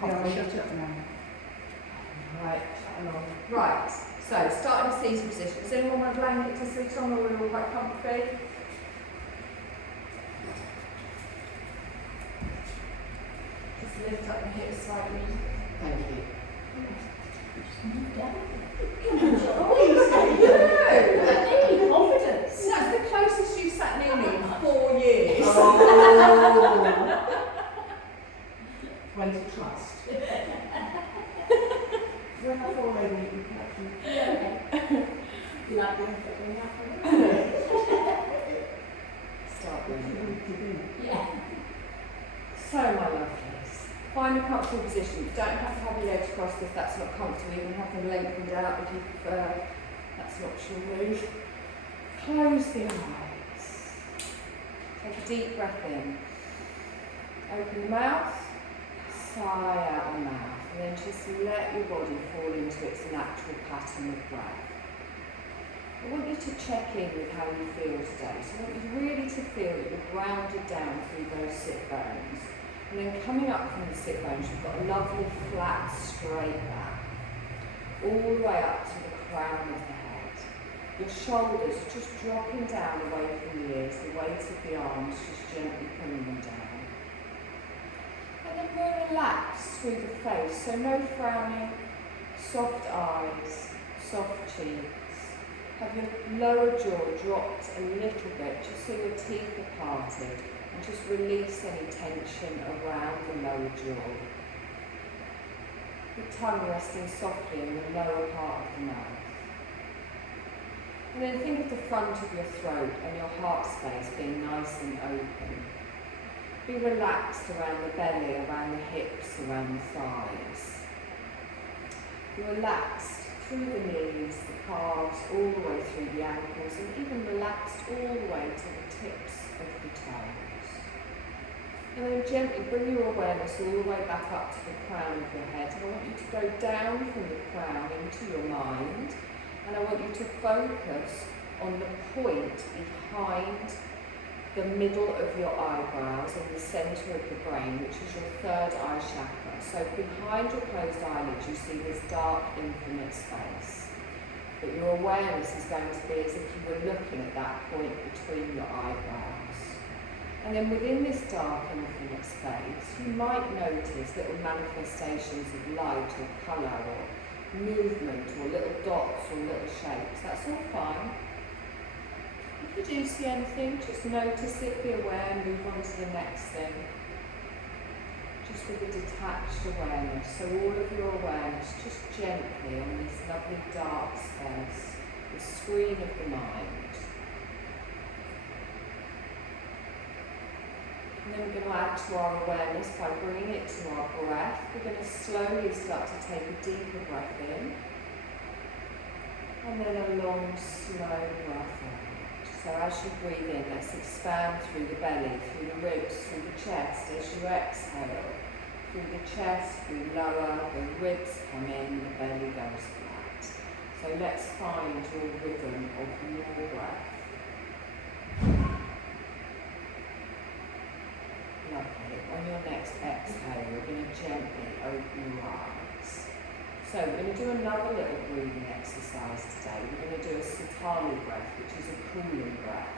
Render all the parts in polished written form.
Yeah, shut up now. Right, right, so starting a seated position. Does anyone want a blanket to sit on, or are we all quite comfy? Just lift up the hips slightly. Thank you. Confidence. That's the closest you've sat near me in 4 years. Oh. When to trust. When I fall over, you can catch me. You like going for Start breathing. Yeah. So, my lovelies, find a comfortable position. You don't have to have your legs crossed if that's not comfortable. You can have them lengthened out if you prefer. That's an optional move. Close the eyes. Take a deep breath in. Open the mouth. Sigh out the mouth. And then just let your body fall into its natural pattern of breath. I want you to check in with how you feel today. So I want you really to feel that you're grounded down through those sit bones. And then coming up from the sit bones, you've got a lovely flat, straight back. All the way up to the crown of the head. Your shoulders are just dropping down away from the ears, the weight of the arms just gently pulling them down. And then we're relaxed through the face, so no frowning, soft eyes, soft cheeks. Have your lower jaw dropped a little bit, just so your teeth are parted, and just release any tension around the lower jaw. The tongue resting softly in the lower part of the mouth. And then think of the front of your throat and your heart space being nice and open. Be relaxed around the belly, around the hips, around the thighs. Be relaxed through the knees, the calves, all the way through the ankles, and even relaxed all the way to the tips of the toes. And then gently bring your awareness all the way back up to the crown of your head. And I want you to go down from the crown into your mind, and I want you to focus on the point behind the middle of your eyebrows in the centre of the brain, which is your third eye chakra. So behind your closed eyelids you see this dark infinite space. But your awareness is going to be as if you were looking at that point between your eyebrows. And then within this dark infinite space you might notice little manifestations of light or colour or movement or little dots or little shapes. That's all fine. If you do see anything, just notice it, be aware, move on to the next thing. Just with a detached awareness. So all of your awareness just gently on this lovely dark space, the screen of the mind. And then we're going to add to our awareness by bringing it to our breath. We're going to slowly start to take a deeper breath in. And then a long, slow breath out. So as you breathe in, let's expand through the belly, through the ribs, through the chest. As you exhale, through the chest, we lower, the ribs come in, the belly goes flat. So let's find your rhythm of your breath. Lovely. On your next exhale, we're going to gently open your eyes. So we're going to do another little breathing exercise today. We're going to do a Sitali breath, which is a cooling breath.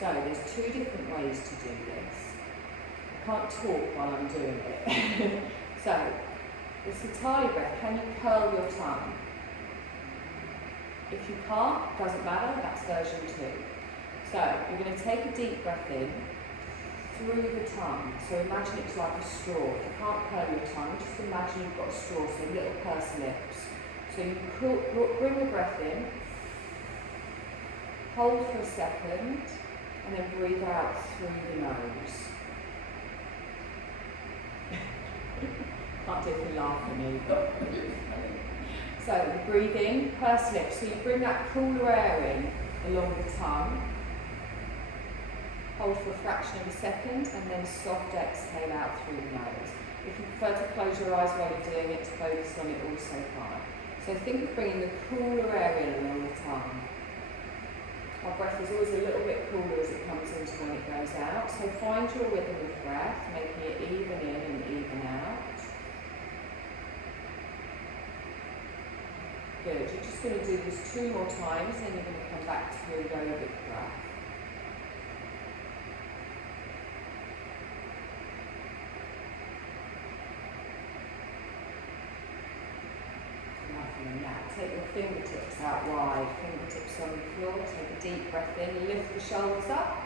So there's two different ways to do this. I can't talk while I'm doing it. So the Sitali breath, can you curl your tongue? If you can't, doesn't matter, that's version 2. So you're going to take a deep breath in through the tongue. So imagine it's like a straw. If you can't curl your tongue, just imagine you've got a straw, so little pursed lips. So you bring the breath in, hold for a second, and then breathe out through the nose. Can't do if you laugh at me. So you breathe in, pursed lips. So you bring that cooler air in along the tongue. Hold for a fraction of a second and then soft exhale out through the nose. If you prefer to close your eyes while you're doing it, to focus on it also fine. So think of bringing the cooler air in along the tongue. Our breath is always a little bit cooler as it comes in when it goes out. So find your rhythm of breath, making it even in and even out. Good. You're just going to do this 2 more times, then you're going to come back to your yogic breath. Lovely. Now, take your fingertips out wide, fingertips on the floor. Take a deep breath in, lift the shoulders up,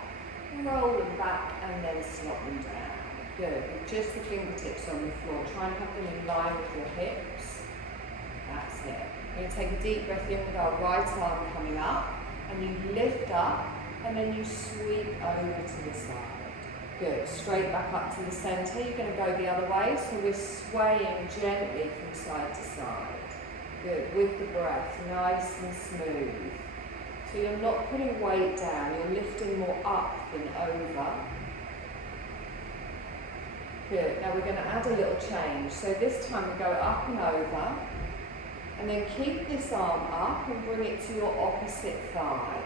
roll them back, and then slot them down. Good. With just the fingertips on the floor, try and have them in line with your hips. That's it. We're going to take a deep breath in with our right arm coming up, and you lift up, and then you sweep over to the side. Good. Straight back up to the centre. You're going to go the other way, so we're swaying gently from side to side. Good. With the breath, nice and smooth. So you're not putting weight down, you're lifting more up than over. Good. Now we're going to add a little change. So this time we go up and over, and then keep this arm up and bring it to your opposite thigh.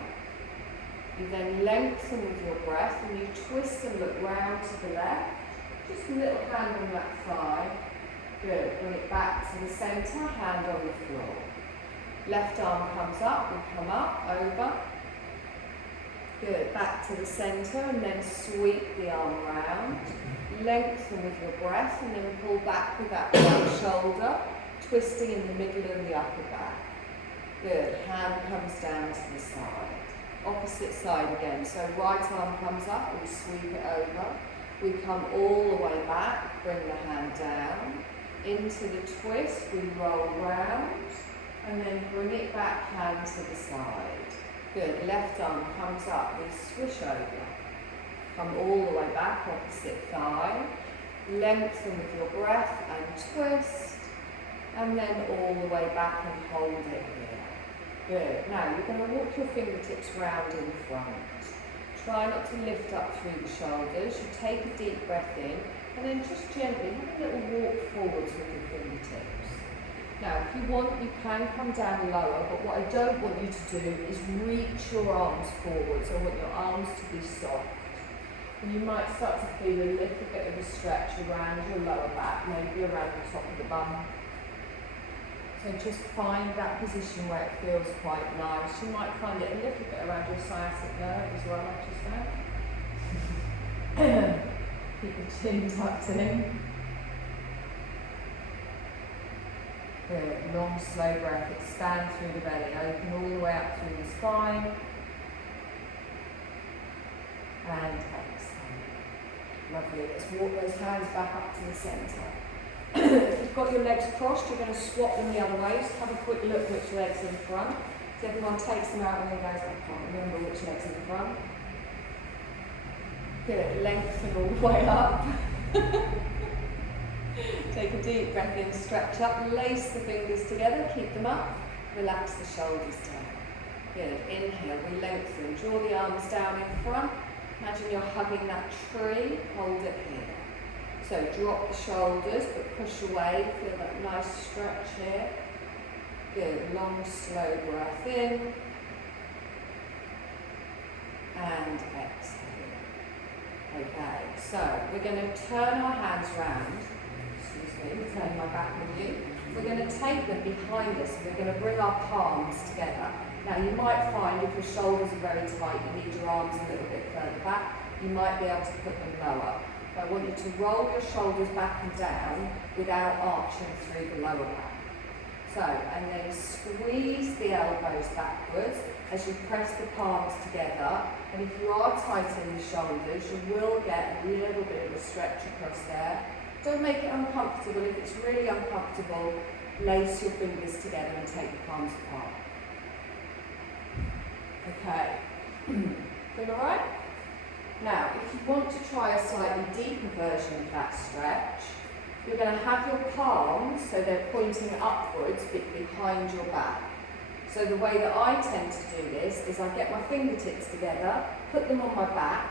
You then lengthen with your breath and you twist and look round to the left. Just a little hand on that thigh. Good. Bring it back to the centre, hand on the floor. Left arm comes up, we come up, over. Good. Back to the centre and then sweep the arm round. Lengthen with your breath and then pull back with that right shoulder, twisting in the middle of the upper back. Good. Hand comes down to the side. Opposite side again. So right arm comes up, we sweep it over. We come all the way back, bring the hand down. Into the twist, we roll round. And then bring it back, hand to the side. Good. Left arm comes up, we swish over. Come all the way back, opposite thigh. Lengthen with your breath and twist. And then all the way back and hold it here. Good. Now you're going to walk your fingertips round in front. Try not to lift up through the shoulders. You take a deep breath in and then just gently have a little walk forwards with your fingertips. Now if you want, you can come down lower, but what I don't want you to do is reach your arms forwards. I want your arms to be soft. And you might start to feel a little bit of a stretch around your lower back, maybe around the top of the bum. So just find that position where it feels quite nice. You might find it a little bit around your sciatic nerve as well, I just found. Keep the chin tucked in. Good. Long, slow breath. Expand through the belly. Open all the way up through the spine. And exhale. Lovely. Let's walk those hands back up to the centre. If you've got your legs crossed, you're going to swap them the other way. Just have a quick look which legs are in front. So everyone takes them out and then goes, I can't remember which legs are in front. Good. Lengthen all the way up. Take a deep breath in, stretch up, lace the fingers together, keep them up, relax the shoulders down. Good. Inhale, we lengthen, draw the arms down in front. Imagine you're hugging that tree, hold it here. So drop the shoulders, but push away, feel that nice stretch here. Good, long, slow breath in. And exhale. Okay, so we're going to turn our hands round. Excuse me, turn my back with you. We're going to take them behind us and we're going to bring our palms together. Now you might find if your shoulders are very tight, you need your arms a little bit further back. You might be able to put them lower. I want you to roll your shoulders back and down without arching through the lower back. So, and then squeeze the elbows backwards as you press the palms together. And if you are tight in the shoulders, you will get a little bit of a stretch across there. Don't make it uncomfortable. If it's really uncomfortable, lace your fingers together and take the palms apart. Okay. Feel all right? Now, if you want to try a slightly deeper version of that stretch, you're going to have your palms, so they're pointing upwards, behind your back. So the way that I tend to do this is I get my fingertips together, put them on my back,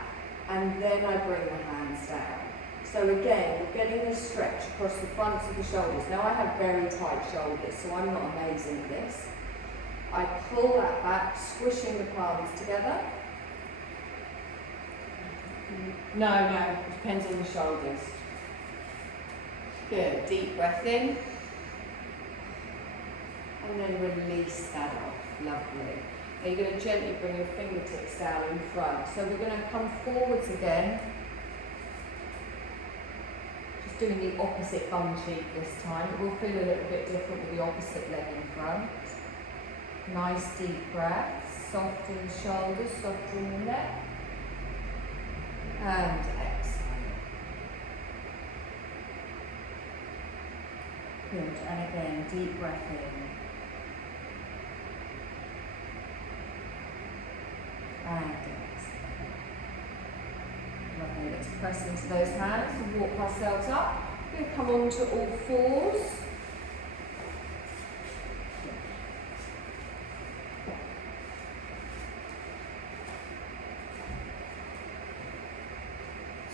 and then I bring the hands down. So again, you're getting this stretch across the fronts of the shoulders. Now I have very tight shoulders, so I'm not amazing at this. I pull that back, squishing the palms together. No, it depends on the shoulders. Good, deep breath in. And then release that off. Lovely. Now you're going to gently bring your fingertips down in front. So we're going to come forwards again. Just doing the opposite bum cheek this time. It will feel a little bit different with the opposite leg in front. Nice deep breaths. Soften the shoulders, soften the neck. And exhale. Good. And again, deep breath in. And exhale. Lovely. Let's press into those hands and walk ourselves up. We'll come on to all fours.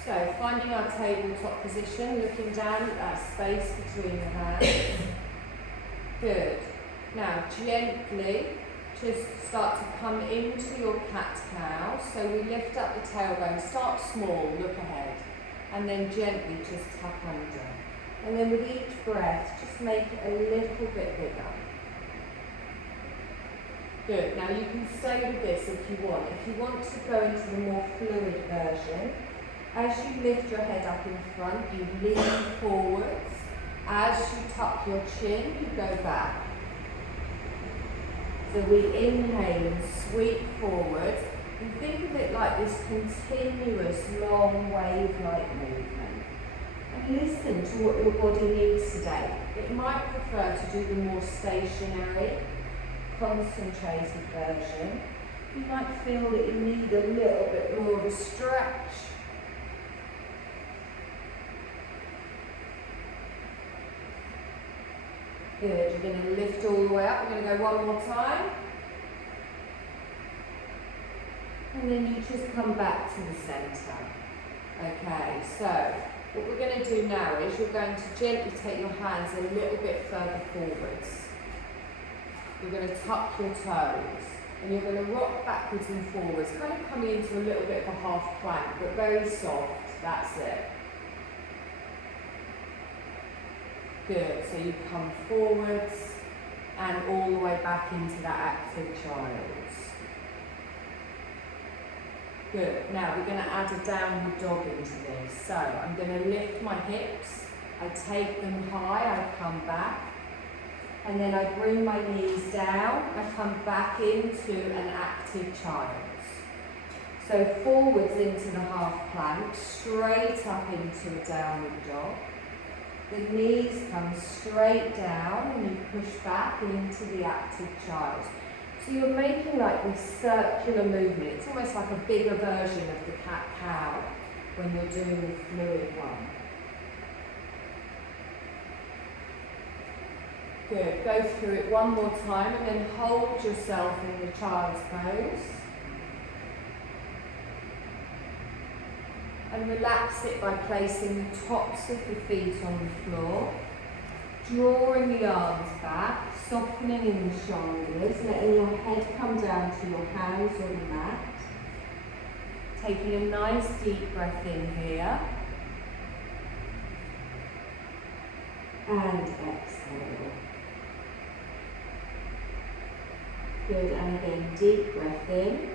So, finding our tabletop position, looking down at that space between the hands. Good. Now, gently, just start to come into your cat-cow. So we lift up the tailbone, start small, look ahead, and then gently just tuck under. And then with each breath, just make it a little bit bigger. Good. Now you can stay with this if you want. If you want to go into the more fluid version, as you lift your head up in front, you lean forwards. As you tuck your chin, you go back. So we inhale and sweep forward. And think of it like this continuous long wave-like movement. And listen to what your body needs today. It might prefer to do the more stationary, concentrated version. You might feel that you need a little bit more of a stretch. Good, you're going to lift all the way up. We're going to go one more time. And then you just come back to the centre. Okay, so what we're going to do now is you're going to gently take your hands a little bit further forwards. You're going to tuck your toes. And you're going to rock backwards and forwards, kind of coming into a little bit of a half plank, but very soft. That's it. Good, so you come forwards and all the way back into that active child's. Good, now we're going to add a downward dog into this. So I'm going to lift my hips, I take them high, I come back, and then I bring my knees down, I come back into an active child's. So forwards into the half plank, straight up into a downward dog. The knees come straight down and you push back into the active child. So you're making like this circular movement. It's almost like a bigger version of the cat-cow when you're doing the fluid one. Good. Go through it one more time and then hold yourself in the child's pose. And relax it by placing the tops of the feet on the floor, drawing the arms back, softening in the shoulders, letting your head come down to your hands on the mat. Taking a nice deep breath in here. And exhale. Good, and again, deep breath in.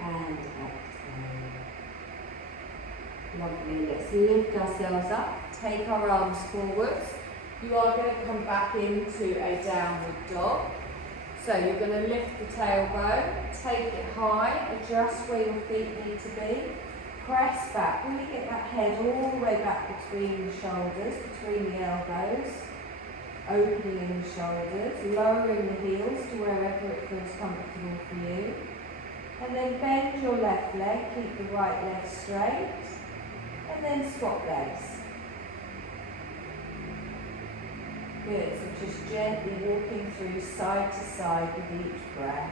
And exhale. Lovely. Let's lift ourselves up. Take our arms forwards. You are going to come back into a downward dog. So you're going to lift the tailbone, take it high, adjust where your feet need to be. Press back. Really get that head all the way back between the shoulders, between the elbows. Opening the shoulders, lowering the heels to wherever it feels comfortable for you. And then bend your left leg, keep the right leg straight, and then swap legs. Good, so just gently walking through side to side with each breath.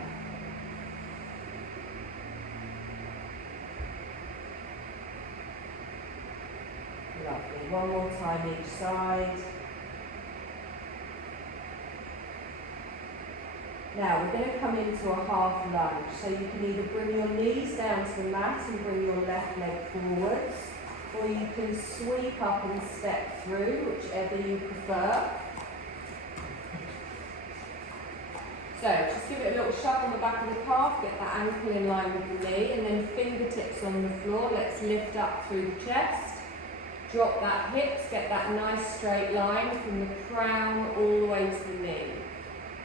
Lovely, one more time each side. Now we're going to come into a half lunge, so you can either bring your knees down to the mat and bring your left leg forwards, or you can sweep up and step through, whichever you prefer. So just give it a little shove on the back of the calf, get that ankle in line with the knee, and then fingertips on the floor. Let's lift up through the chest. Drop that hips, get that nice straight line from the crown all the way to the knee.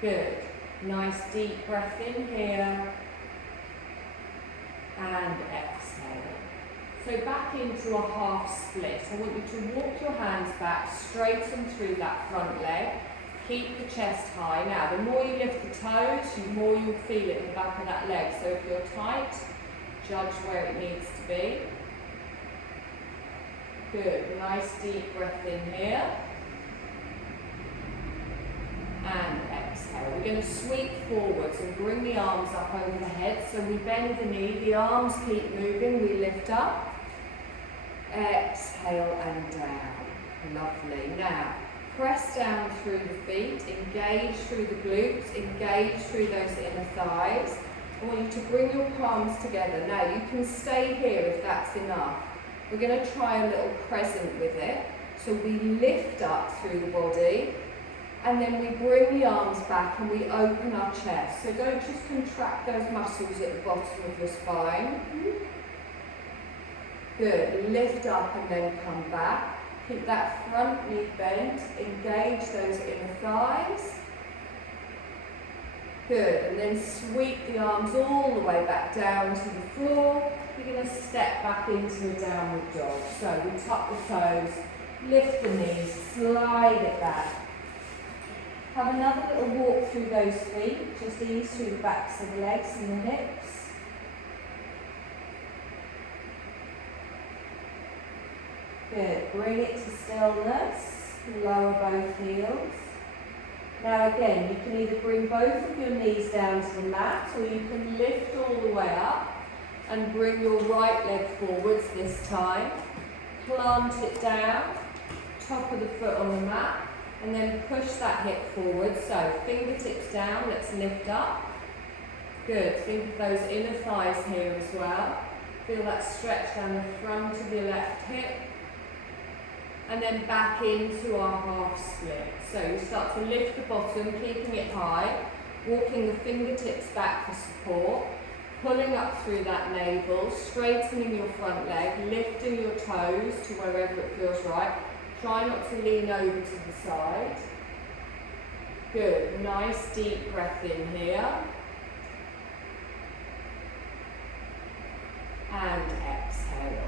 Good. Nice deep breath in here. And exhale. So back into a half split. I want you to walk your hands back, straighten through that front leg. Keep the chest high. Now, the more you lift the toes, the more you'll feel it in the back of that leg. So if you're tight, judge where it needs to be. Good. Nice deep breath in here. And exhale. We're going to sweep forwards and bring the arms up over the head. So we bend the knee, the arms keep moving, we lift up. Exhale and down. Lovely. Now, press down through the feet, engage through the glutes, engage through those inner thighs. I want you to bring your palms together. Now, you can stay here if that's enough. We're going to try a little crescent with it. So we lift up through the body, and then we bring the arms back and we open our chest. So don't just contract those muscles at the bottom of your spine. Good. Lift up and then come back. Keep that front knee bent. Engage those inner thighs. Good. And then sweep the arms all the way back down to the floor. You're going to step back into a downward dog. So we tuck the toes, lift the knees, slide it back. Have another little walk through those feet. Just ease through the backs of the legs and the hips. Good. Bring it to stillness. Lower both heels. Now again, you can either bring both of your knees down to the mat, or you can lift all the way up and bring your right leg forwards this time. Plant it down, top of the foot on the mat, and then push that hip forward. So fingertips down, let's lift up. Good. Think of those inner thighs here as well. Feel that stretch down the front of your left hip. And then back into our half split. So you start to lift the bottom, keeping it high, walking the fingertips back for support, pulling up through that navel, straightening your front leg, lifting your toes to wherever it feels right. Try not to lean over to the side. Good. Nice deep breath in here. And exhale.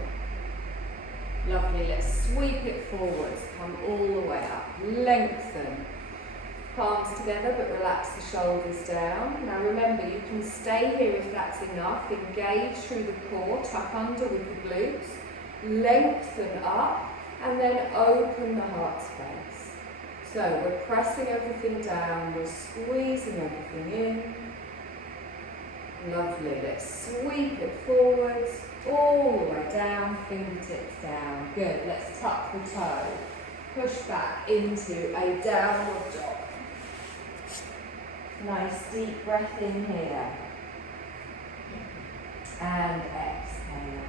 Lovely. Let's sweep it forwards. Come all the way up. Lengthen. Palms together, but relax the shoulders down. Now remember, you can stay here if that's enough. Engage through the core. Tuck under with the glutes. Lengthen up. And then open the heart space. So we're pressing everything down. We're squeezing everything in. Lovely. Let's sweep it forwards. All the way down, fingertips down. Good. Let's tuck the toe. Push back into a downward dog. Nice deep breath in here. And exhale.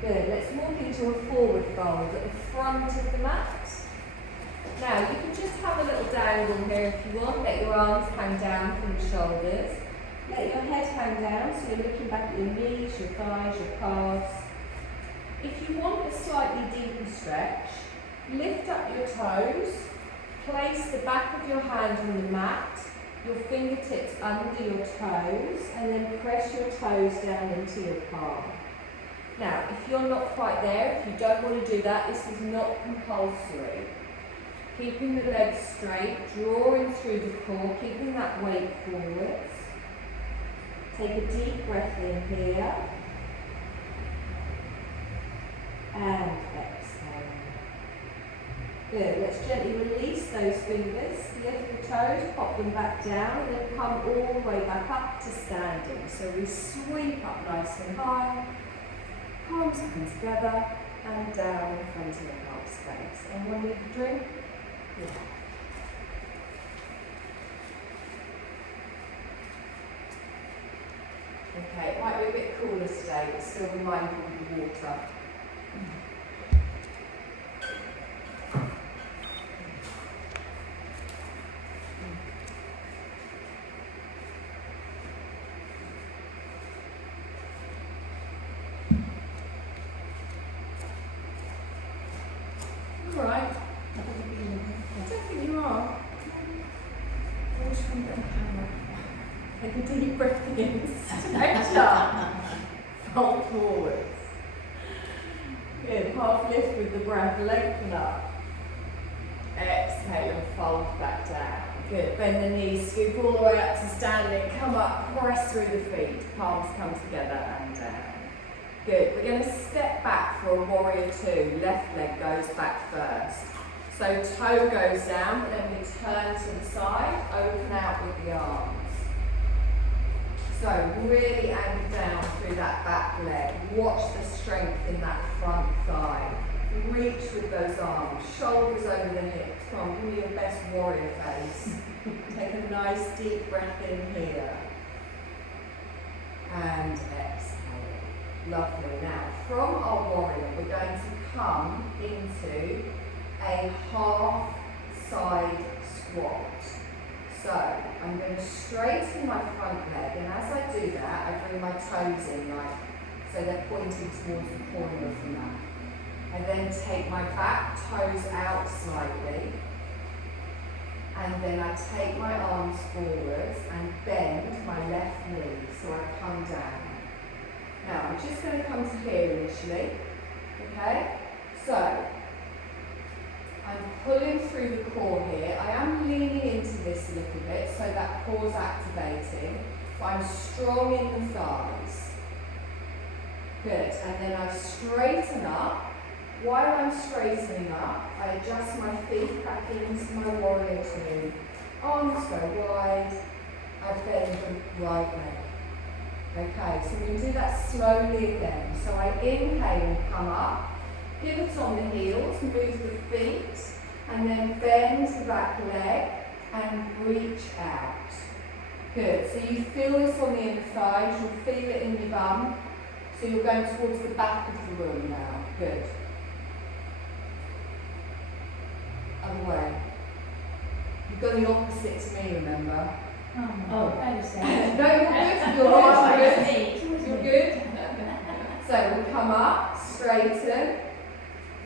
Good. Let's walk into a forward fold at the front of the mat. Now you can just have a little dangle here if you want. Let your arms hang down from the shoulders. Let your head hang down, so you're looking back at your knees, your thighs, your calves. If you want a slightly deeper stretch, lift up your toes, place the back of your hand on the mat, your fingertips under your toes, and then press your toes down into your palm. Now, if you're not quite there, if you don't want to do that, this is not compulsory. Keeping the legs straight, drawing through the core, keeping that weight forwards. Take a deep breath in here. And exhale. Good. Let's gently release those fingers. Lift the toes, pop them back down, and then come all the way back up to standing. So we sweep up nice and high. Palms come together and down in front of your heart space. And when you drink, yeah. Okay, it might be a bit cooler today, but still be mindful of the water. All right. I don't think you are. Always trying to get on camera. Take a deep breath in. Stretch up. Fold forwards. Good. Half lift with the breath. Lengthen up. Exhale and fold back down. Good. Bend the knees. Scoop all the way up to standing. Come up. Press through the feet. Palms come together and down. Good. We're going to step back for a warrior two. Left leg goes back first. So toe goes down, but then we turn to the side, open out with the arms. So really angle down through that back leg. Watch the strength in that front thigh. Reach with those arms, shoulders over the hips. Come on, give me your best warrior face. Take a nice deep breath in here. And exhale. Lovely. Now, from our warrior, we're going to come into a half side squat. So I'm going to straighten my front leg, and as I do that, I bring my toes in so they're pointing towards the corner of the mat. I then take my back toes out slightly, and then I take my arms forwards and bend my left knee so I come down. Now I'm just going to come to here initially, okay? So I'm pulling through the core here. I am leaning into this a little bit so that core's activating, but I'm strong in the thighs. Good, and then I straighten up. While I'm straightening up, I adjust my feet back into my warrior two. Arms go wide, I bend the right leg. Okay, so we do that slowly again. So I inhale and come up. Pivot on the heels, move the feet, and then bend the back leg and reach out. Good. So you feel this on the inner thighs, you'll feel it in your bum. So you're going towards the back of the room now. Good. Other way. You've got the opposite to me, remember? Oh, thanks, Sarah. No, you're good. You're good. You're good. So we'll come up, straighten.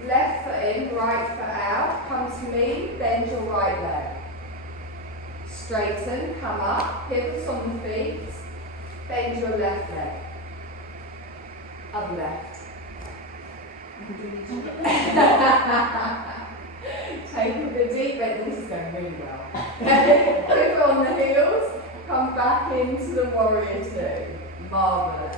Left foot in, right foot out. Come to me, bend your right leg. Straighten, come up, pivots on the feet. Bend your left leg. Other left. Take a good deep breath. This is going really well. Pivot on the heels. Come back into the warrior two. Marvellous.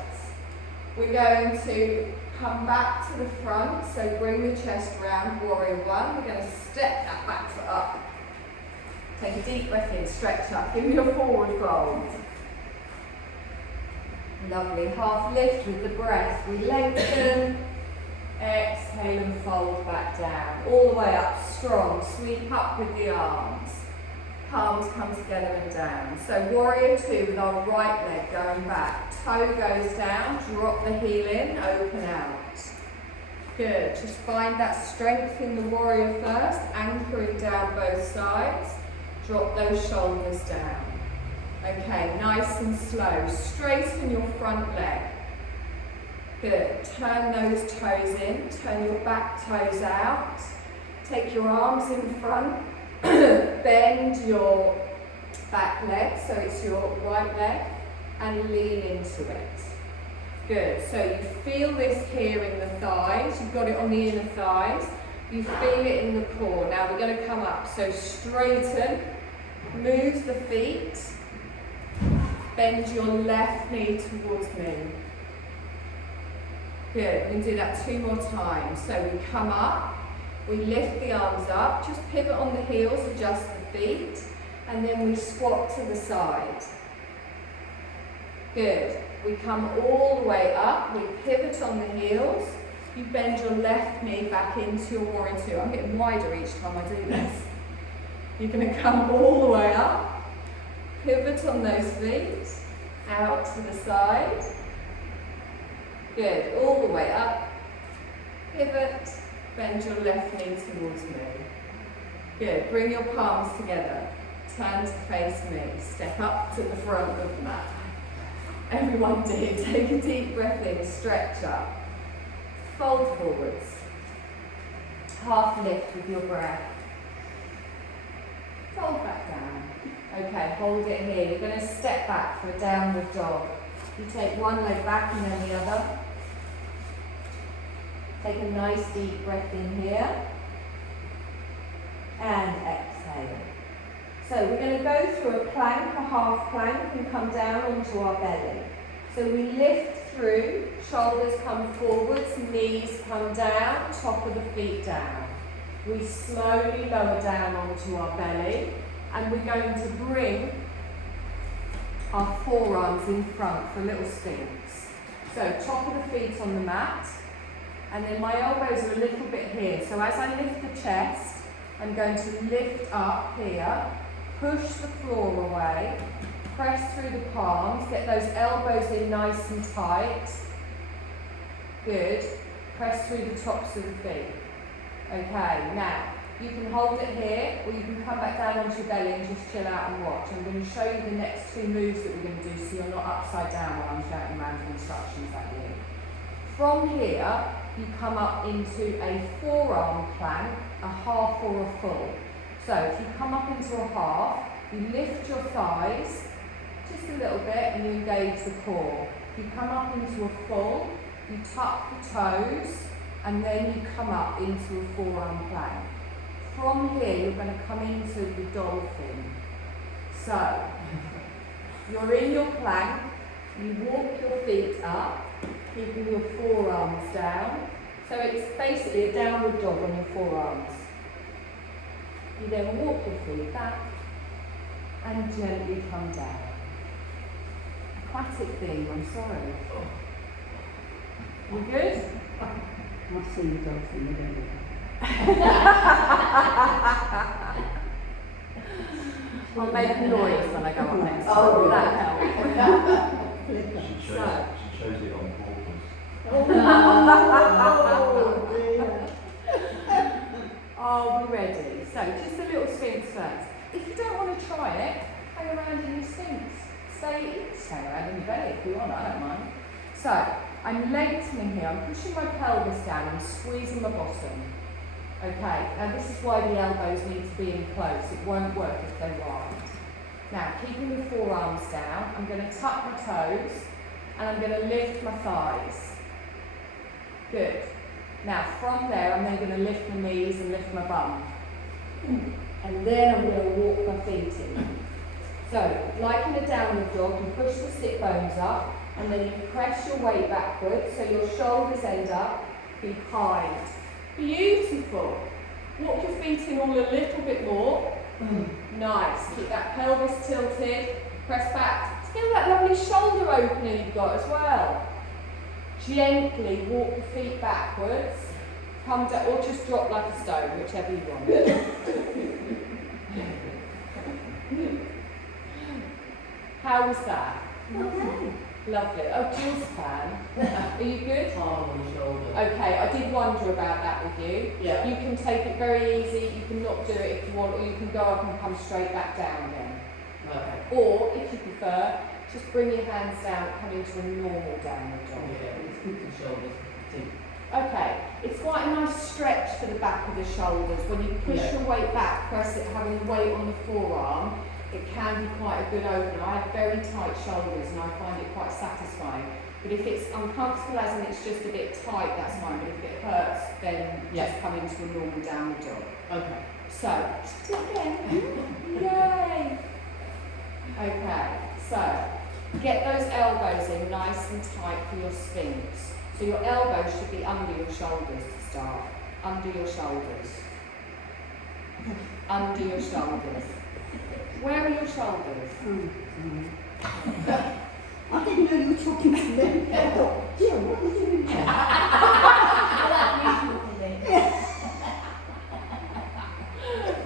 We're going to come back to the front, so bring the chest round, warrior one. We're going to step that back foot up. Take a deep breath in, stretch up. Give me a forward fold. Lovely. Half lift with the breath. We lengthen, exhale and fold back down. All the way up, strong. Sweep up with the arms. Palms come together and down. So warrior two with our right leg going back. Toe goes down, drop the heel in, open out. Good. Just find that strength in the warrior first, anchoring down both sides. Drop those shoulders down. Okay, nice and slow. Straighten your front leg. Good. Turn those toes in, turn your back toes out. Take your arms in front. Bend your back leg, so it's your right leg, and lean into it. Good. So you feel this here in the thighs. You've got it on the inner thighs. You feel it in the core. Now we're going to come up. So straighten, move the feet, bend your left knee towards me. Good. We're going to do that 2 more times. So we come up. We lift the arms up, just pivot on the heels, adjust the feet, and then we squat to the side. Good. We come all the way up, we pivot on the heels, you bend your left knee back into your warrior two. I'm getting wider each time I do this. You're going to come all the way up, pivot on those feet, out to the side. Good. All the way up, pivot. Bend your left knee towards me. Good. Bring your palms together. Turn to face me. Step up to the front of the mat. Everyone did. Take a deep breath in. Stretch up. Fold forwards. half lift with your breath. Fold back down. Okay, hold it here. You're going to step back for a downward dog. You take one leg back and then the other. Take a nice deep breath in here. And exhale. So we're going to go through a plank, a half plank, and come down onto our belly. So we lift through, shoulders come forwards, knees come down, top of the feet down. We slowly lower down onto our belly, and we're going to bring our forearms in front for a little sphinx. So top of the feet on the mat, and then my elbows are a little bit here. So as I lift the chest, I'm going to lift up here, push the floor away, press through the palms, get those elbows in nice and tight. Good. Press through the tops of the feet. Okay, now you can hold it here, or you can come back down onto your belly and just chill out and watch. I'm going to show you the next two moves that we're going to do so you're not upside down while I'm shouting random instructions at you. From here, you come up into a forearm plank, a half or a full. So if you come up into a half, you lift your thighs just a little bit and you engage the core. You come up into a full, you tuck the toes, and then you come up into a forearm plank. From here, you're going to come into the dolphin. So, you're in your plank, you walk your feet up, keeping your forearms down. So it's basically a downward dog on your forearms. You then walk your feet back and gently come down. Aquatic theme, I'm sorry. You good? I've seen the dolphin again. I'll make a noise when I go up next. Oh, that helps. She chose it on purpose. Oh, dear. Are we ready? So just a little sphinx first. If you don't want to try it, hang around in your sphinx. Stay around in your belly if you want, I don't mind. So I'm lengthening here, I'm pushing my pelvis down, I'm squeezing my bottom. Okay, now this is why the elbows need to be in close. It won't work if they're wide. Now, keeping the forearms down, I'm going to tuck my toes and I'm going to lift my thighs. Good. Now, from there, I'm then going to lift my knees and lift my bum. And then I'm going to walk my feet in. So, like in a downward dog, you push the sit bones up and then you press your weight backwards so your shoulders end up behind. Beautiful. Walk your feet in all a little bit more. Nice. Keep that pelvis tilted. Press back. Feel that lovely shoulder opening you've got as well. Gently walk the feet backwards. Come down, or just drop like a stone, whichever you want. How was that? Okay. Lovely. Oh, Jill's a fan. Are you good? Palm on the shoulder. Okay, I did wonder about that with you. Yeah. You can take it very easy, you can not do it if you want, or you can go up and come straight back down again. Okay. Or, if you prefer, just bring your hands down, come into a normal downward dog. Yeah, it's good for shoulders. Okay, it's quite a nice stretch for the back of the shoulders. When you push Yeah. your weight back, press it, having the weight on the forearm, it can be quite a good opener. I have very tight shoulders and I find it quite satisfying. But if it's uncomfortable, as in it's just a bit tight, that's fine. But if it hurts, then just come into a normal downward dog. Okay. So, just do it again. Yay! Okay, so get those elbows in nice and tight for your sphinx. So your elbows should be under your shoulders to start. Under your shoulders. Under your shoulders. Where are your shoulders? I didn't know you were talking to me. I thought, Jill, what are you doing there?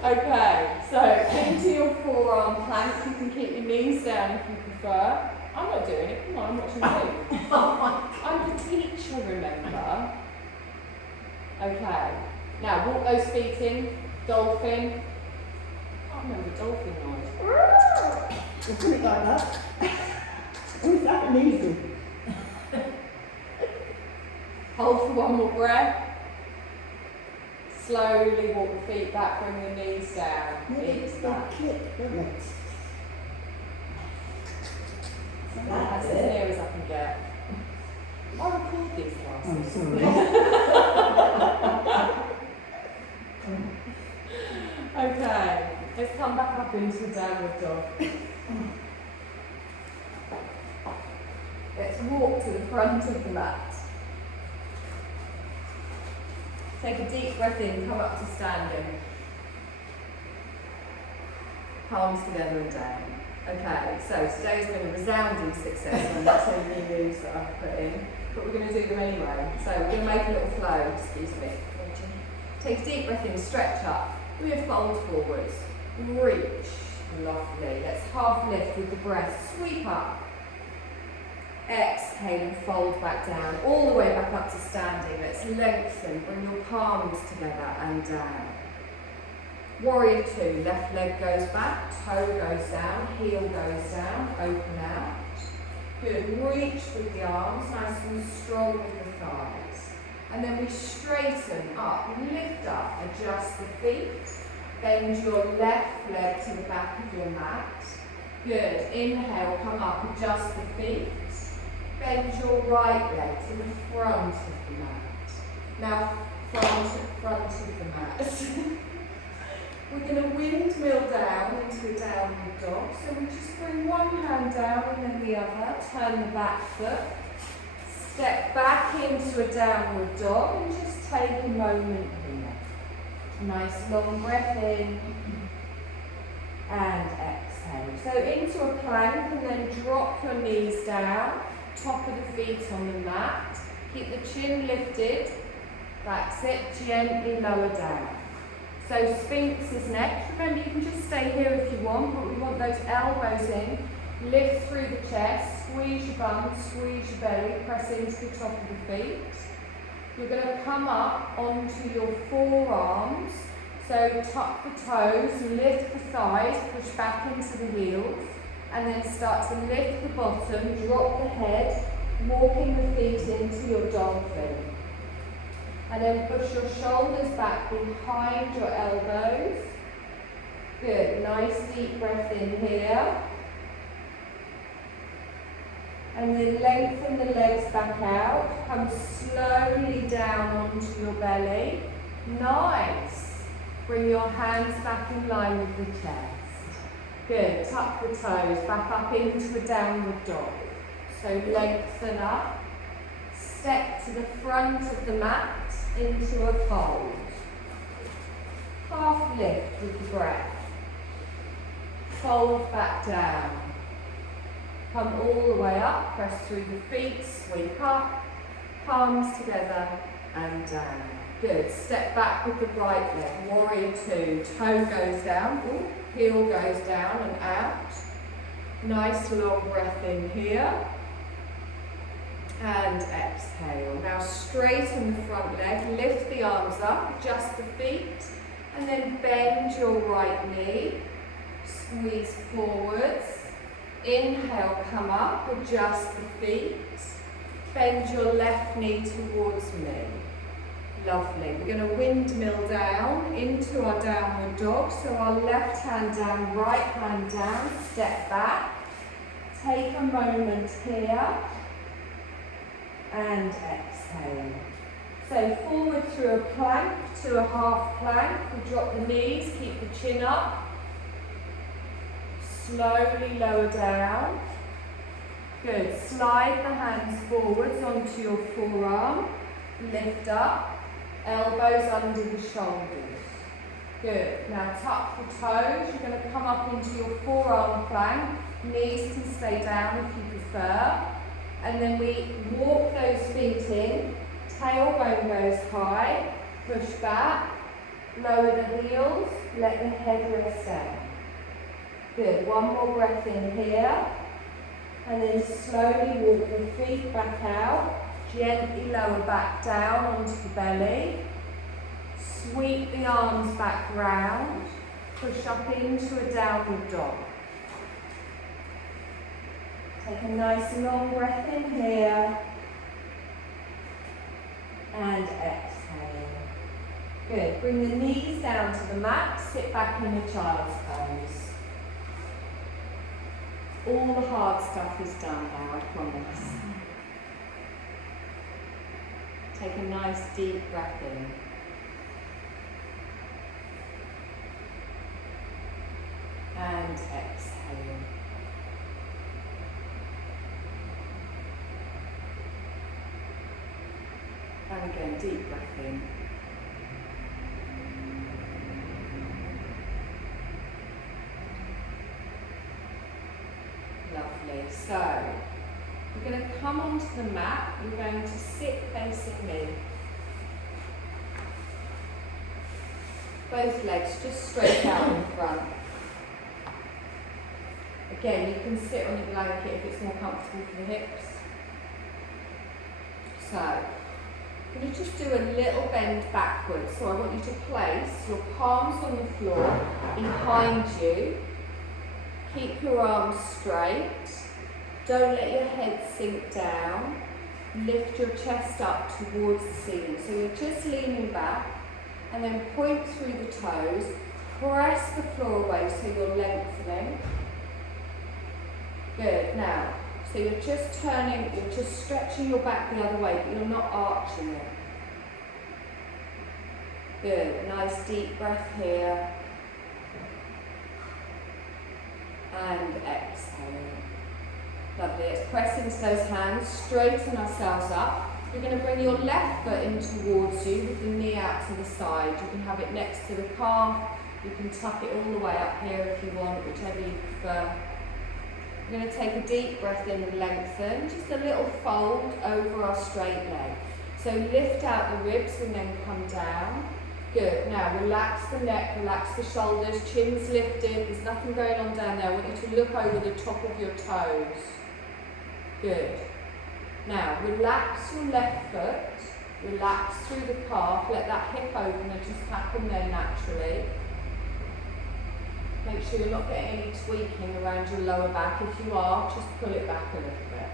Okay, so into your forearm plank. You can keep your knees down if you prefer. I'm not doing it. Come on, I'm watching you. I'm the teacher, remember? Okay. Now walk those feet in. Dolphin. I can't remember dolphin noise. We'll put it like that. Oh, is that an easy? Hold for one more breath. Slowly walk the feet back, bring the knees down. Maybe Feet they back. click, don't they? That's as near as I can get. I record these I'm classes. sorry. Okay, let's come back up into the downward dog. Let's walk to the front of the mat. Take a deep breath in, come up to standing. Palms together and down. Okay, so today's been a resounding success on the two new moves that I've put in, but we're going to do them anyway. So we're going to make a little flow, excuse me. Take a deep breath in, stretch up, we'll fold forwards, reach, lovely. Let's half lift with the breath, sweep up. Exhale and fold back down, all the way back up to standing. Let's lengthen, bring your palms together and down. Warrior two, left leg goes back, toe goes down, heel goes down, open out. Good, reach with the arms, nice and strong with the thighs. And then we straighten up, lift up, adjust the feet. Bend your left leg to the back of your mat. Good, inhale, come up, adjust the feet. Bend your right leg to the front of the mat. Now, front of the mat. We're going to windmill down into a downward dog. So we just bring one hand down and then the other. Turn the back foot. Step back into a downward dog and just take a moment here. Nice long breath in and exhale. So into a plank and then drop your knees down. Top of the feet on the mat. Keep the chin lifted. That's it. Gently lower down. So Sphinx is next. Remember, you can just stay here if you want, but we want those elbows in. Lift through the chest. Squeeze your bum. Squeeze your belly. Press into the top of the feet. You're going to come up onto your forearms. So tuck the toes. Lift the thighs. Push back into the heels. And then start to lift the bottom, drop the head, walking the feet into your dolphin. And then push your shoulders back behind your elbows. Good, nice deep breath in here. And then lengthen the legs back out, come slowly down onto your belly. Nice. Bring your hands back in line with the chest. Good, tuck the toes back up into a downward dog. So lengthen up, step to the front of the mat into a fold. Half lift with the breath. Fold back down. Come all the way up, press through the feet, sweep up, palms together and down. Good, step back with the right leg, warrior two, toe goes down. Ooh. Heel goes down and out. Nice long breath in here. And exhale. Now straighten the front leg, lift the arms up, adjust the feet, and then bend your right knee. Squeeze forwards. Inhale, come up, adjust the feet. Bend your left knee towards me. Lovely. We're going to windmill down into our downward dog. So our left hand down, right hand down, step back. Take a moment here and exhale. So forward through a plank to a half plank. We drop the knees, keep the chin up. Slowly lower down. Good. Slide the hands forwards onto your forearm. Lift up. Elbows under the shoulders. Good. Now tuck the toes. You're going to come up into your forearm plank. Knees can stay down if you prefer. And then we walk those feet in. Tailbone goes high. Push back. Lower the heels. Let the head rest down. Good. One more breath in here. And then slowly walk the feet back out. Gently lower back down onto the belly. Sweep the arms back round. Push up into a downward dog. Take a nice long breath in here. And exhale. Good. Bring the knees down to the mat, sit back in a child's pose. All the hard stuff is done now, I promise. Take a nice deep breath in. And exhale. And again, deep breath in. Lovely. So, we're going to come onto the mat. You're going to sit facing me. Both legs just straight out in front. Again, you can sit on your blanket if it's more comfortable for the hips. So, I'm going to just do a little bend backwards. So I want you to place your palms on the floor behind you. Keep your arms straight. Don't let your head sink down. Lift your chest up towards the ceiling. So you're just leaning back and then point through the toes. Press the floor away so you're lengthening. Good. Now, so you're just turning, you're just stretching your back the other way, but you're not arching it. Good. Nice deep breath here. And exhale. Lovely. Let's press into those hands, straighten ourselves up. You're going to bring your left foot in towards you with the knee out to the side. You can have it next to the calf. You can tuck it all the way up here if you want, whichever you prefer. We're going to take a deep breath in and lengthen, just a little fold over our straight leg. So lift out the ribs and then come down. Good. Now relax the neck, relax the shoulders, chin's lifted. There's nothing going on down there. I want you to look over the top of your toes. Good. Now relax your left foot, relax through the calf, let that hip opener just happen there naturally. Make sure you're not getting any tweaking around your lower back. If you are, just pull it back a little bit.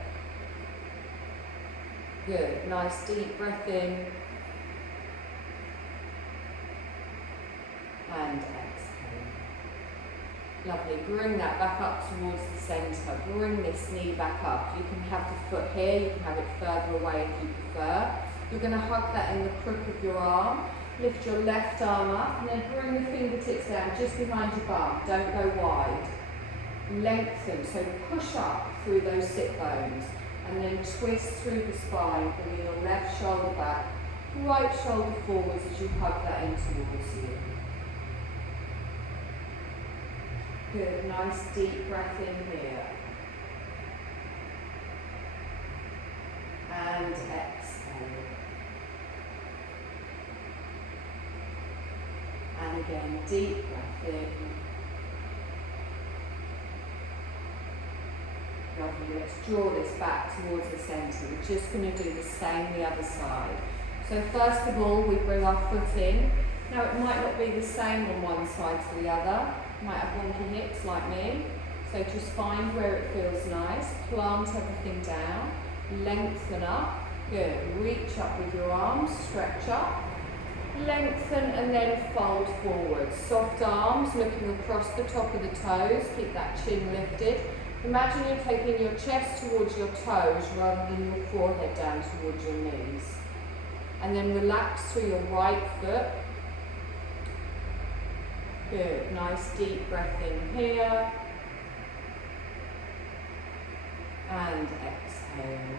Good. Nice deep breath in. And exhale. Lovely. Bring that back up towards the centre. Bring this knee back up. You can have the foot here. You can have it further away if you prefer. You're going to hug that in the crook of your arm. Lift your left arm up and then bring the fingertips down just behind your bum. Don't go wide. Lengthen, so push up through those sit bones and then twist through the spine, bringing your left shoulder back, right shoulder forwards as you hug that in towards you. Good, nice deep breath in here. And exhale. And again, deep breath in. Lovely. Let's draw this back towards the centre. We're just going to do the same the other side. So first of all, we bring our foot in. Now it might not be the same on one side to the other. You might have wonky hips like me. So just find where it feels nice. Plant everything down. Lengthen up. Good. Reach up with your arms. Stretch up. Lengthen and then fold forward. Soft arms looking across the top of the toes. Keep that chin lifted. Imagine you're taking your chest towards your toes rather than your forehead down towards your knees. And then relax through your right foot. Good. Nice deep breath in here. And exhale.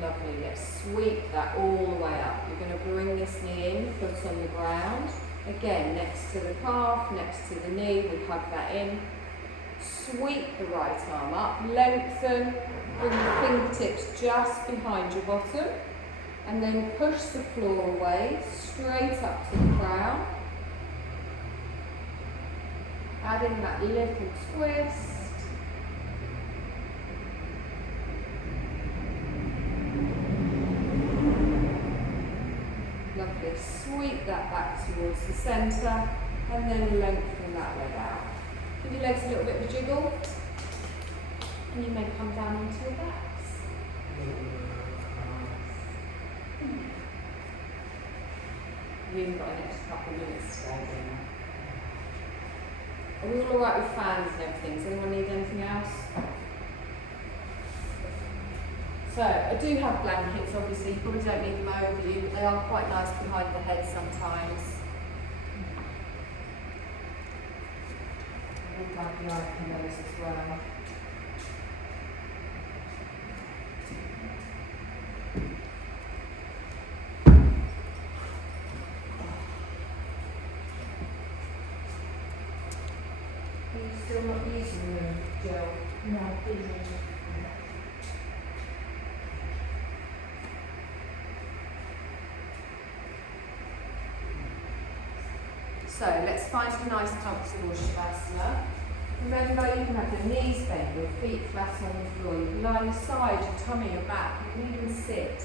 Lovely. Let's sweep that all the way up. You're going to bring this knee in, foot on the ground. Again, next to the calf, next to the knee, we hug that in. Sweep the right arm up, lengthen, bring the fingertips just behind your bottom, and then push the floor away, straight up to the crown. Add in that little twist. Lovely. Sweep that back towards the centre and then lengthen that leg out. Give your legs a little bit of a jiggle and you may come down onto your backs. We've even got an extra couple of minutes to go. Are we all alright with fans and everything? Does anyone need anything else? So, I do have blankets, obviously. You probably don't need them over you, but they are quite nice behind the head sometimes. I would like the eye pillows as well. Are you still not using them, Jill? No, please. So let's find a nice comfortable shavasana. Remember, you can have your knees bent, your feet flat on the floor. You can lie on your side, your tummy, your back. You can even sit.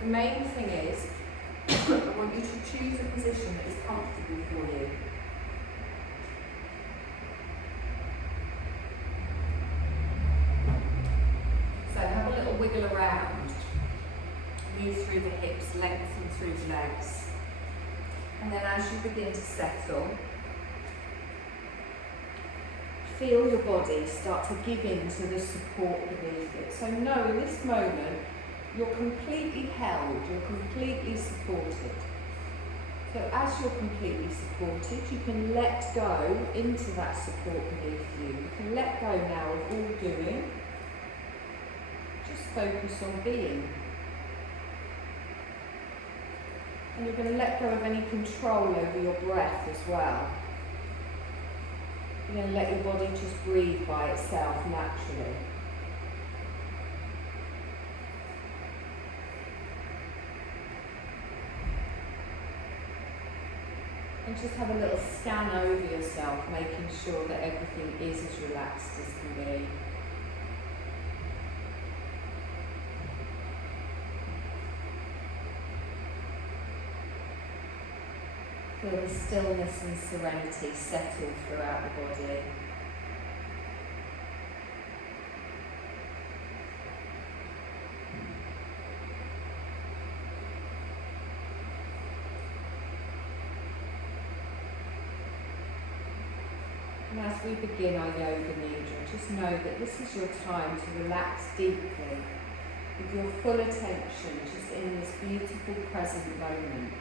The main thing is, I want you to choose a position that is comfortable for you. So have a little wiggle around. Move through the hips, lengthen through the legs. And then as you begin to settle, feel your body start to give in to the support beneath it. So know in this moment, you're completely held, you're completely supported. So as you're completely supported, you can let go into that support beneath you. You can let go now of all doing. Just focus on being. And you're going to let go of any control over your breath as well. You're going to let your body just breathe by itself naturally. And just have a little scan over yourself, making sure that everything is as relaxed as can be. Feel the stillness and serenity settle throughout the body. And as we begin our yoga nidra, just know that this is your time to relax deeply with your full attention just in this beautiful present moment.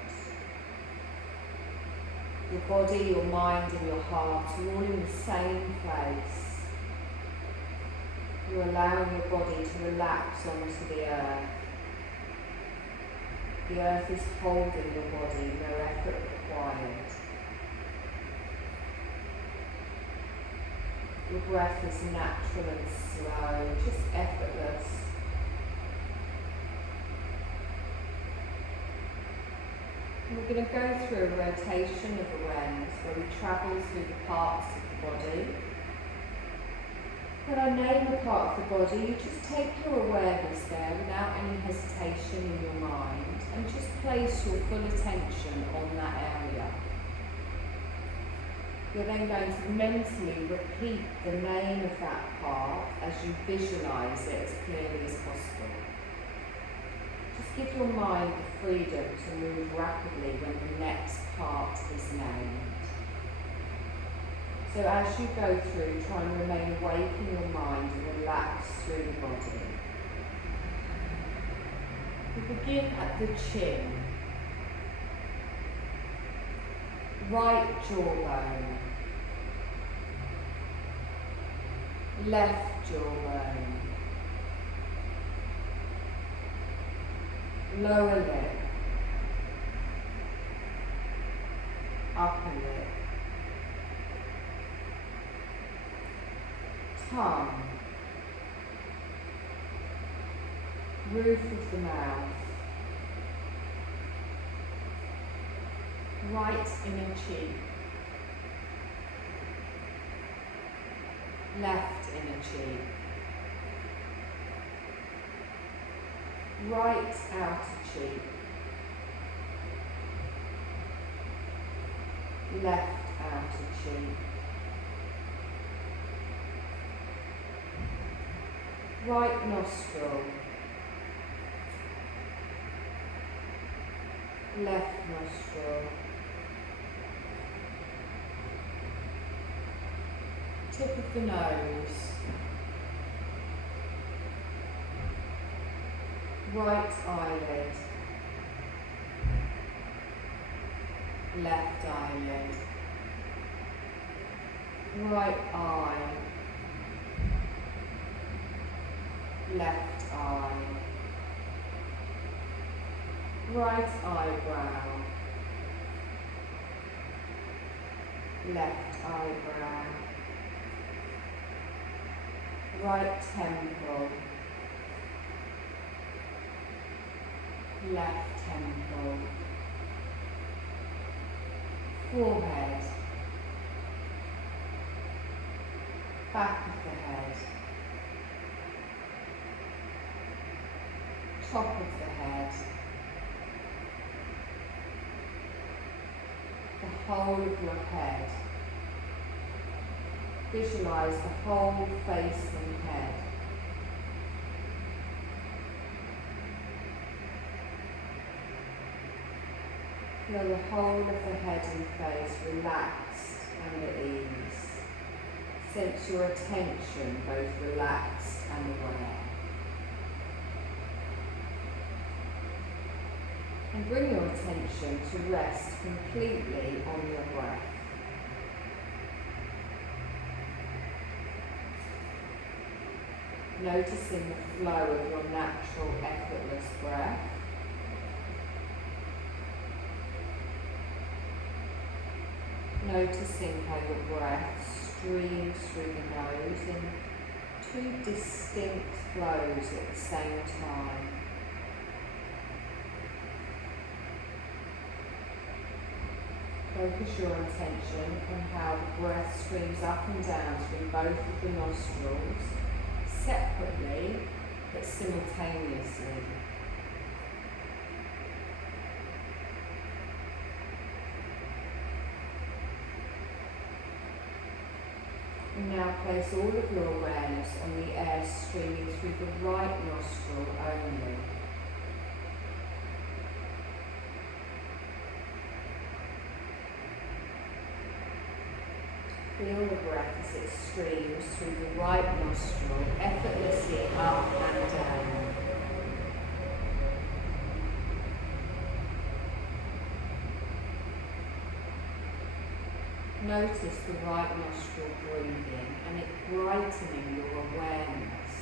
Your body, your mind and your heart are all in the same place. You're allowing your body to relax onto the earth. The earth is holding your body, no effort required. Your breath is natural and slow, just effortless. And we're going to go through a rotation of awareness where we travel through the parts of the body. When I name a part of the body, you just take your awareness there without any hesitation in your mind and just place your full attention on that area. You're then going to mentally repeat the name of that part as you visualise it as clearly as possible. Just give your mind the freedom to move rapidly when the next part is named. So as you go through, try and remain awake in your mind and relax through the body. We begin at the chin. Right jawbone. Left jawbone. Lower lip. Upper lip. Tongue. Roof of the mouth. Right inner cheek. Left inner cheek. Right outer cheek. Left outer cheek. Right nostril. left nostril, tip of the nose, right eyelid, left eyelid, right eye, left eye, right eyebrow, left eyebrow, right temple, left temple, forehead, back of the head, top of the head, the whole of your head. Visualize the whole face and head. Feel the whole of the head and face relaxed and at ease. Sense your attention both relaxed and aware. And bring your attention to rest completely on your breath. Noticing the flow of your natural, effortless breath. Noticing how your breath streams through the nose in two distinct flows at the same time. Focus your attention on how the breath streams up and down through both of the nostrils, separately but simultaneously. And now place all of your awareness on the air streaming through the right nostril only. Feel the breath as it streams through the right nostril, effortlessly up and down. Notice the right nostril breathing and it brightening your awareness.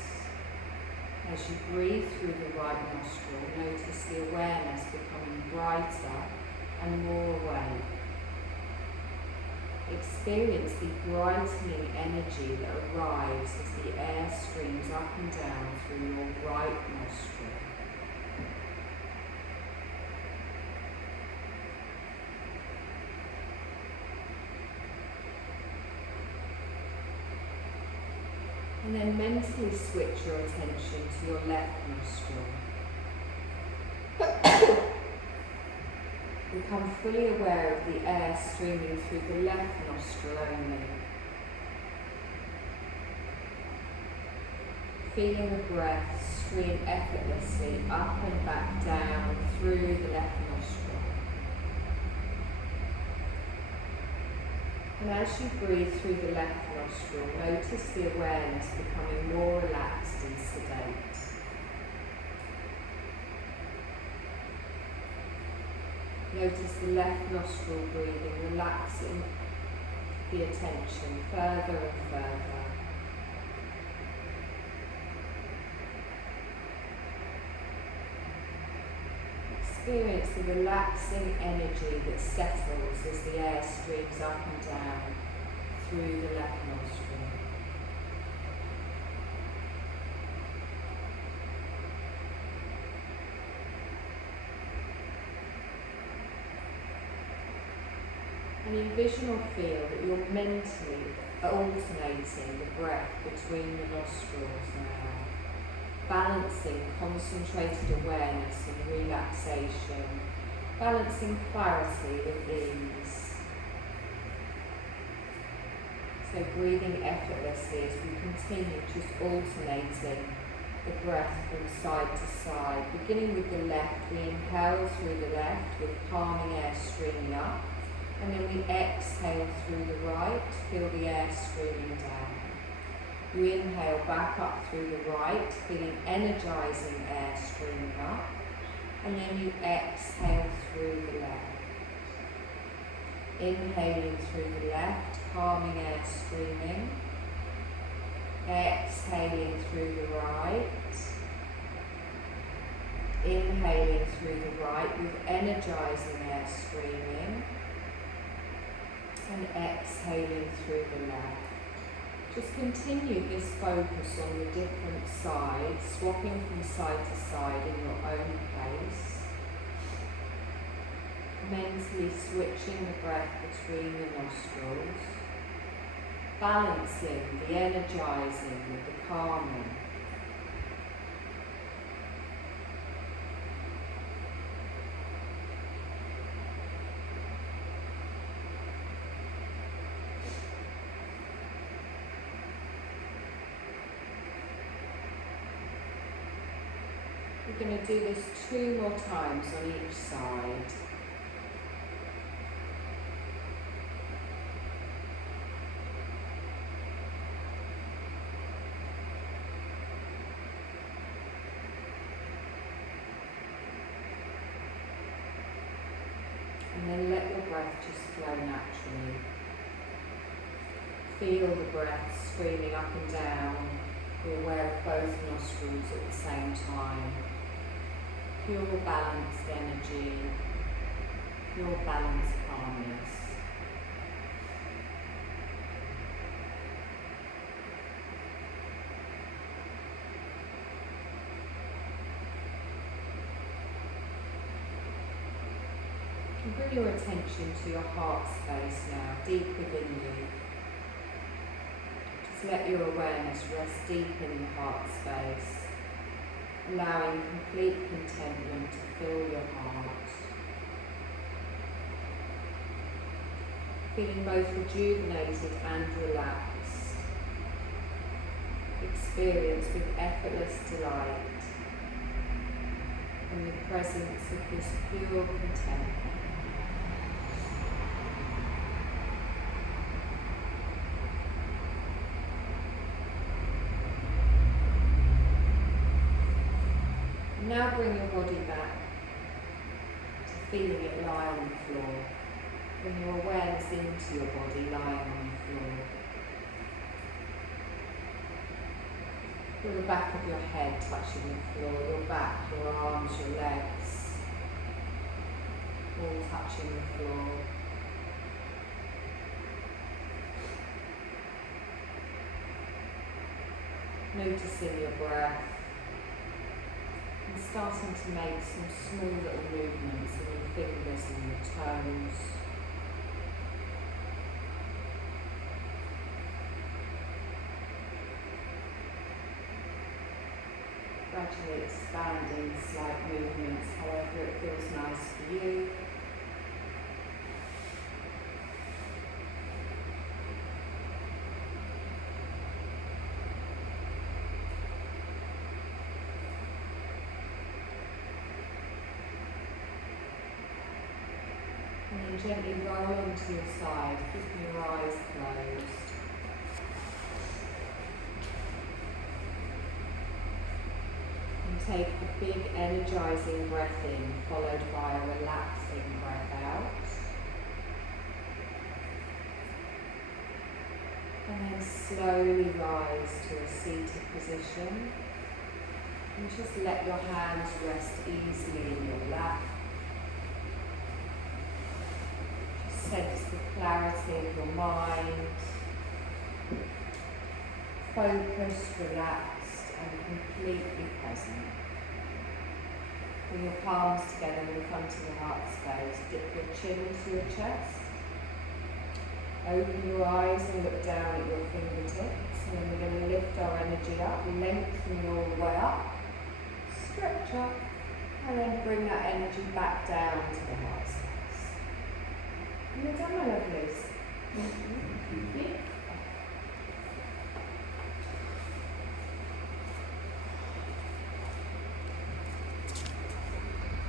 As you breathe through the right nostril, notice the awareness becoming brighter and more awake. Experience the brightening energy that arrives as the air streams up and down through your right nostril. And then mentally switch your attention to your left nostril. Become fully aware of the air streaming through the left nostril only. Feeling the breath stream effortlessly up and back down through the left nostril. And as you breathe through the left nostril, notice the awareness becoming more relaxed and sedate. Notice the left nostril breathing, relaxing the attention further and further. Experience the relaxing energy that settles as the air streams up and down through the left nostril. And envision or feel that you're mentally alternating the breath between the nostrils now, balancing concentrated awareness and relaxation, balancing clarity with ease. So breathing effortlessly as we continue just alternating the breath from side to side. Beginning with the left, we inhale through the left with calming air streaming up. And then we exhale through the right, feel the air streaming down. You inhale back up through the right, feeling energizing air streaming up. And then you exhale through the left. Inhaling through the left, calming air streaming. Exhaling through the right. Inhaling through the right with energizing air streaming. And exhaling through the left. Just continue this focus on the different sides, swapping from side to side in your own pace. Mentally switching the breath between the nostrils. Balancing the energizing with the calming. We're going to do this 2 more times on each side. And then let your breath just flow naturally. Feel the breath streaming up and down. Be aware of both nostrils at the same time. Pure balanced energy, pure balanced calmness. And bring your attention to your heart space now, deep within you. Just let your awareness rest deep in the heart space, allowing complete contentment to fill your heart. Feeling both rejuvenated and relaxed. Experience with effortless delight in the presence of this pure contentment. Now bring your body back to feeling it lie on the floor. Bring your awareness into your body lying on the floor. Feel the back of your head touching the floor, your back, your arms, your legs, all touching the floor. Noticing your breath. And starting to make some small little movements in your fingers and your toes. Gradually expanding slight movements, however it feels nice for you. And then gently roll onto your side, keeping your eyes closed. And take a big energizing breath in, followed by a relaxing breath out. And then slowly rise to a seated position. And just let your hands rest easily in your lap. Sense the clarity of your mind, focused, relaxed and completely present. Bring your palms together in front of the heart space, dip your chin into your chest, open your eyes and look down at your fingertips, and then we're going to lift our energy up, lengthen all the way up, stretch up, and then bring that energy back down to the heart space. And you're done, my lovelies. Thank you. Yeah.